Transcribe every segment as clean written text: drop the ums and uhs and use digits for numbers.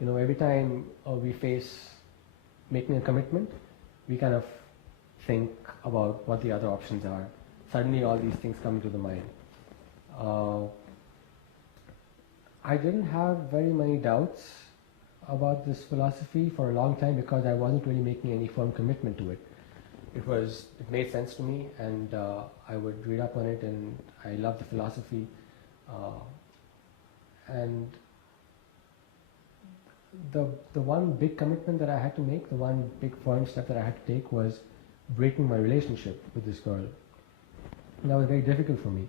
every time we face making a commitment, we kind of think about what the other options are. Suddenly all these things come to the mind. I didn't have very many doubts about this philosophy for a long time because I wasn't really making any firm commitment to it. It made sense to me, and I would read up on it, and I loved the philosophy. And the one big commitment that I had to make, the one big firm step that I had to take was breaking my relationship with this girl. And that was very difficult for me,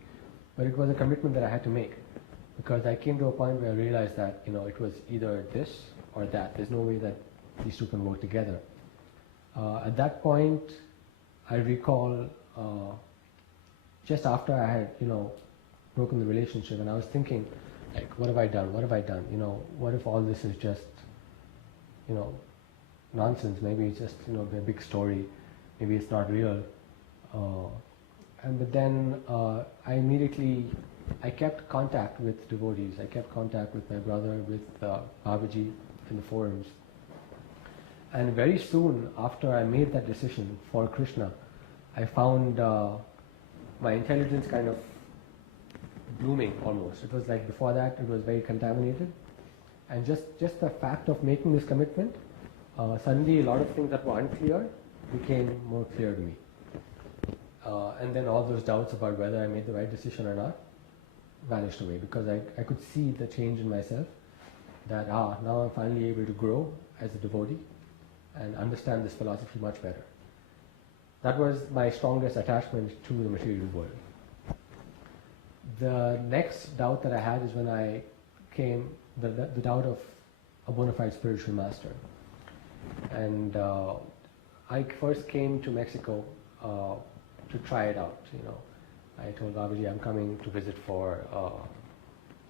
but it was a commitment that I had to make because I came to a point where I realized that it was either this or that. There's no way that these two can work together. At that point, I recall just after I had broken the relationship, and I was thinking, like, what have I done? What have I done? What if all this is just nonsense? Maybe it's just a big story. Maybe it's not real. But then I kept contact with devotees. I kept contact with my brother, with Babaji in the forums. And very soon after I made that decision for Krishna, I found my intelligence kind of blooming almost. It was like before that it was very contaminated. And just the fact of making this commitment, suddenly a lot of things that were unclear became more clear to me. And then all those doubts about whether I made the right decision or not vanished away because I could see the change in myself that now I'm finally able to grow as a devotee and understand this philosophy much better. That was my strongest attachment to the material world. The next doubt that I had is when I came, the doubt of a bona fide spiritual master. And I first came to Mexico to try it out. I told Babaji I'm coming to visit for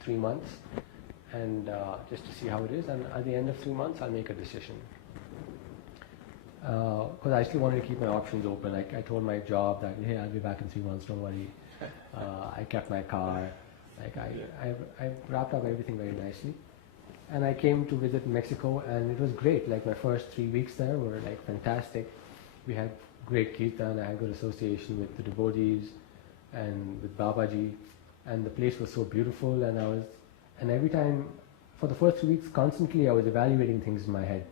3 months and just to see how it is, and at the end of 3 months I'll make a decision. Because I still wanted to keep my options open. I told my job that, hey, I'll be back in 3 months, don't worry. I kept my car. I wrapped up everything very nicely. And I came to visit Mexico, and it was great. Like, my first 3 weeks there were like fantastic. We had great kirtan. I had good association with the devotees and with Babaji, and the place was so beautiful. And every time, for the first 2 weeks, constantly I was evaluating things in my head.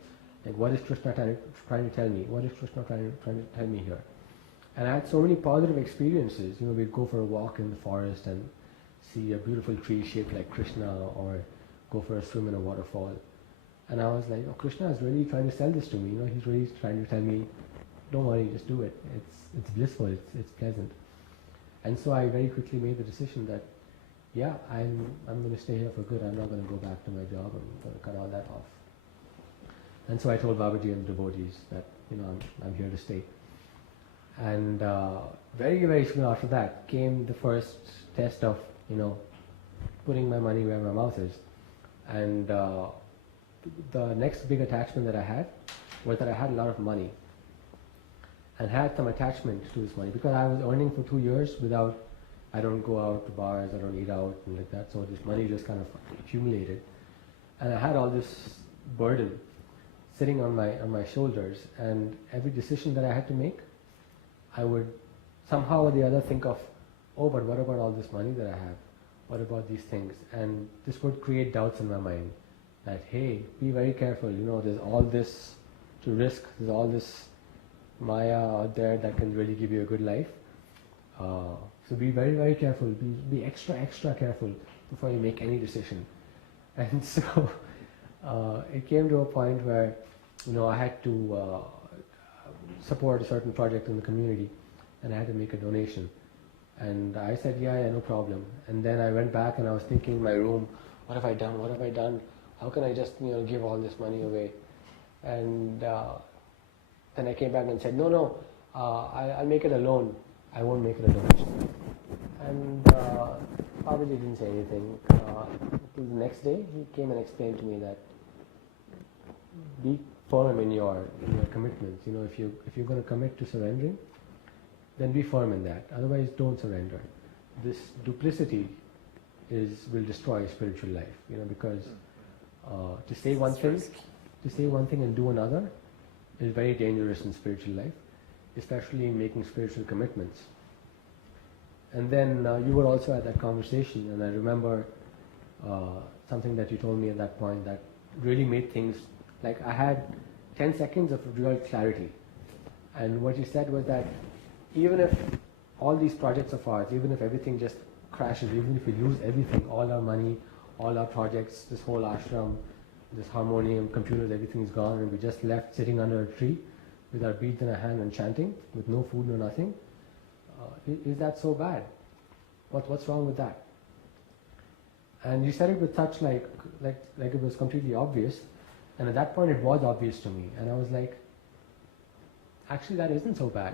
Like, what is Krishna trying to tell me? What is Krishna trying to tell me here? And I had so many positive experiences. We'd go for a walk in the forest and see a beautiful tree shaped like Krishna, or go for a swim in a waterfall. And I was like, oh, Krishna is really trying to sell this to me. He's really trying to tell me, don't worry, just do it. It's blissful, it's pleasant. And so I very quickly made the decision that, yeah, I'm going to stay here for good. I'm not going to go back to my job. I'm going to cut all that off. And so I told Babaji and the devotees that, I'm here to stay. And very, very soon after that came the first test of, putting my money where my mouth is. And the next big attachment that I had was that I had a lot of money and had some attachment to this money because I was earning for 2 years I don't go out to bars, I don't eat out and like that, so this money just kind of accumulated. And I had all this burden sitting on my shoulders, and every decision that I had to make, I would somehow or the other think of, oh, but what about all this money that I have? What about these things? And this would create doubts in my mind that, hey, be very careful, there's all this to risk, there's all this Maya out there that can really give you a good life. So be very, very careful, be extra, extra careful before you make any decision. And so it came to a point where, I had to support a certain project in the community, and I had to make a donation. And I said, yeah, no problem. And then I went back and I was thinking in my room, what have I done? What have I done? How can I just, give all this money away? And then I came back and said, no, I'll make it a loan. I won't make it a donation. And Babaji didn't say anything. Until the next day, he came and explained to me that be firm in your commitments. If you're going to commit to surrendering, then be firm in that. Otherwise, don't surrender. This duplicity will destroy spiritual life. Because To say one thing, and do another is very dangerous in spiritual life, especially in making spiritual commitments. And then you were also at that conversation, and I remember something that you told me at that point that really made things, like I had 10 seconds of real clarity. And what you said was that even if all these projects of ours, even if everything just crashes, even if we lose everything, all our money, all our projects, this whole ashram, this harmonium, computers, everything is gone, and we just left sitting under a tree with our beads in our hand and chanting, with no food, no nothing, is that so bad? What's wrong with that? And you said it with such like it was completely obvious, and at that point it was obvious to me, and I was like, actually that isn't so bad.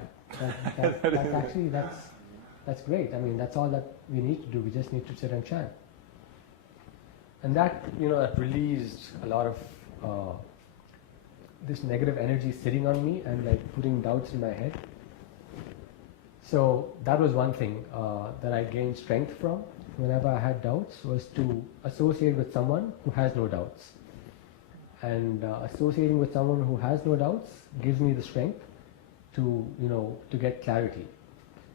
That's great. I mean, that's all that we need to do. We just need to sit and chant. And that, that released a lot of this negative energy sitting on me and like putting doubts in my head. So that was one thing that I gained strength from whenever I had doubts, was to associate with someone who has no doubts. And associating with someone who has no doubts gives me the strength to, to get clarity.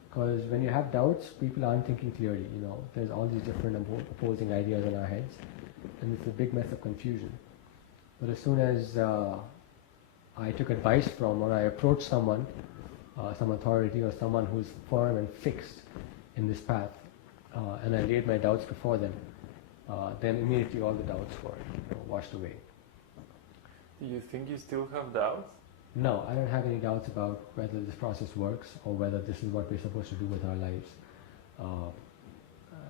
Because when you have doubts, people aren't thinking clearly, There's all these different opposing ideas in our heads, and it's a big mess of confusion. But as soon as I took advice from, or I approached someone, some authority or someone who's firm and fixed in this path, and I laid my doubts before them, then immediately all the doubts were washed away. Do you think you still have doubts? No, I don't have any doubts about whether this process works or whether this is what we're supposed to do with our lives.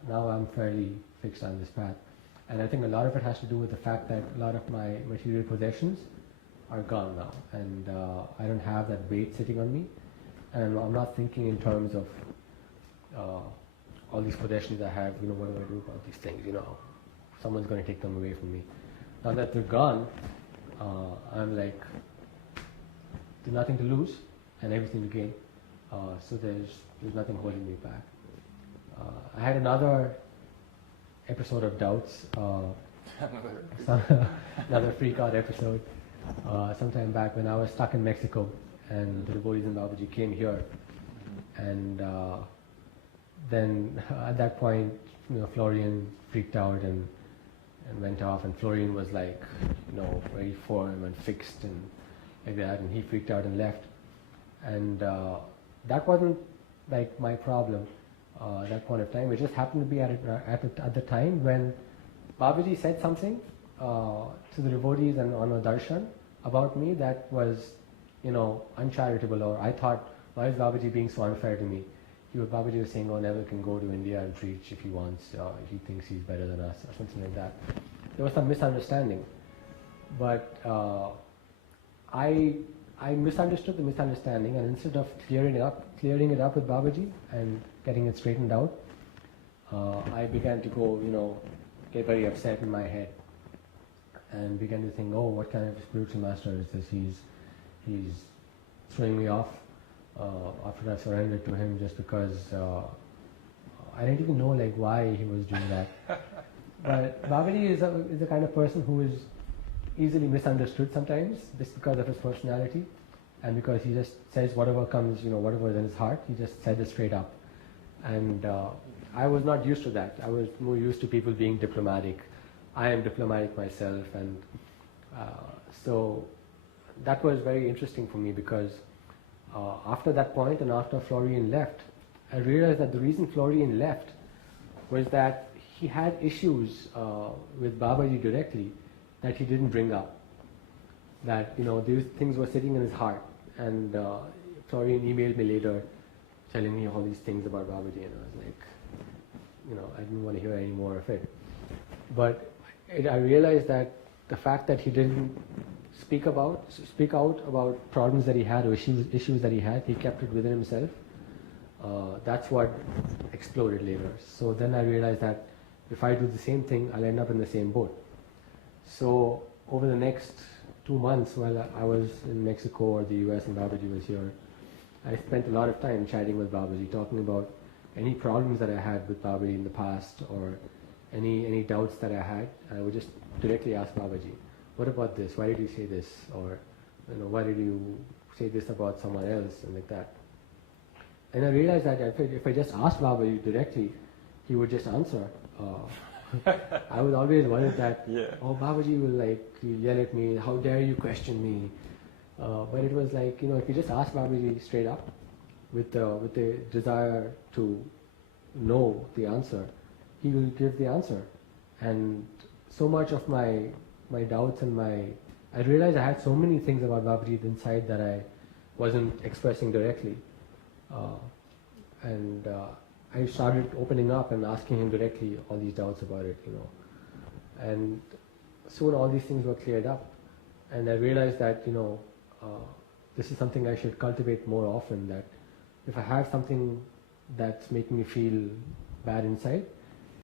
Now I'm fairly fixed on this path. And I think a lot of it has to do with the fact that a lot of my material possessions are gone now, and I don't have that weight sitting on me, and I'm not thinking in terms of all these possessions I have, what do I do about these things, someone's going to take them away from me. Now that they're gone, I'm like, there's nothing to lose and everything to gain, so there's nothing holding me back. I had another episode of doubts, another freak out episode, sometime back when I was stuck in Mexico, and the devotees in Babaji came here, and then at that point, Florian freaked out and went off, and Florian was like, very firm and fixed and like that, and he freaked out and left, and that wasn't like my problem that point of time. It just happened to be at the time when Babaji said something to the devotees and on a darshan about me that was, uncharitable, or I thought, why is Babaji being so unfair to me? Babaji was saying, Neville can go to India and preach if he wants, he thinks he's better than us, or something like that. There was some misunderstanding, but I misunderstood the misunderstanding, and instead of clearing it up with Babaji and getting it straightened out, I began to go, get very upset in my head, and began to think, what kind of spiritual master is this? He's throwing me off after I surrendered to him just because I didn't even know why he was doing that. But Babaji is the kind of person who is easily misunderstood sometimes, just because of his personality, and because he just says whatever comes, whatever is in his heart, he just says it straight up. And I was not used to that. I was more used to people being diplomatic. I am diplomatic myself, and so that was very interesting for me, because after that point and after Florian left, I realized that the reason Florian left was that he had issues with Babaji directly that he didn't bring up. That, these things were sitting in his heart, and Florian emailed me later telling me all these things about Babaji, and I was like, I didn't want to hear any more of it. But I realized that the fact that he didn't speak out about problems that he had, or issues that he had, he kept it within himself. That's what exploded later. So then I realized that if I do the same thing, I'll end up in the same boat. So over the next 2 months while I was in Mexico or the US and Babaji was here, I spent a lot of time chatting with Babaji, talking about any problems that I had with Babaji in the past, or any doubts that I had, I would just directly ask Babaji, what about this? Why did you say this? Or why did you say this about someone else? And like that. And I realized that if I just asked Babaji directly, he would just answer. I was always worried that, oh, Babaji will like yell at me, how dare you question me? But it was like, if you just ask Babaji straight up with the desire to know the answer, he will give the answer. And so much of my doubts and I realized I had so many things about Babaji inside that I wasn't expressing directly. And I started opening up and asking him directly all these doubts about it, And soon all these things were cleared up. And I realized that, this is something I should cultivate more often, that if I have something that's making me feel bad inside,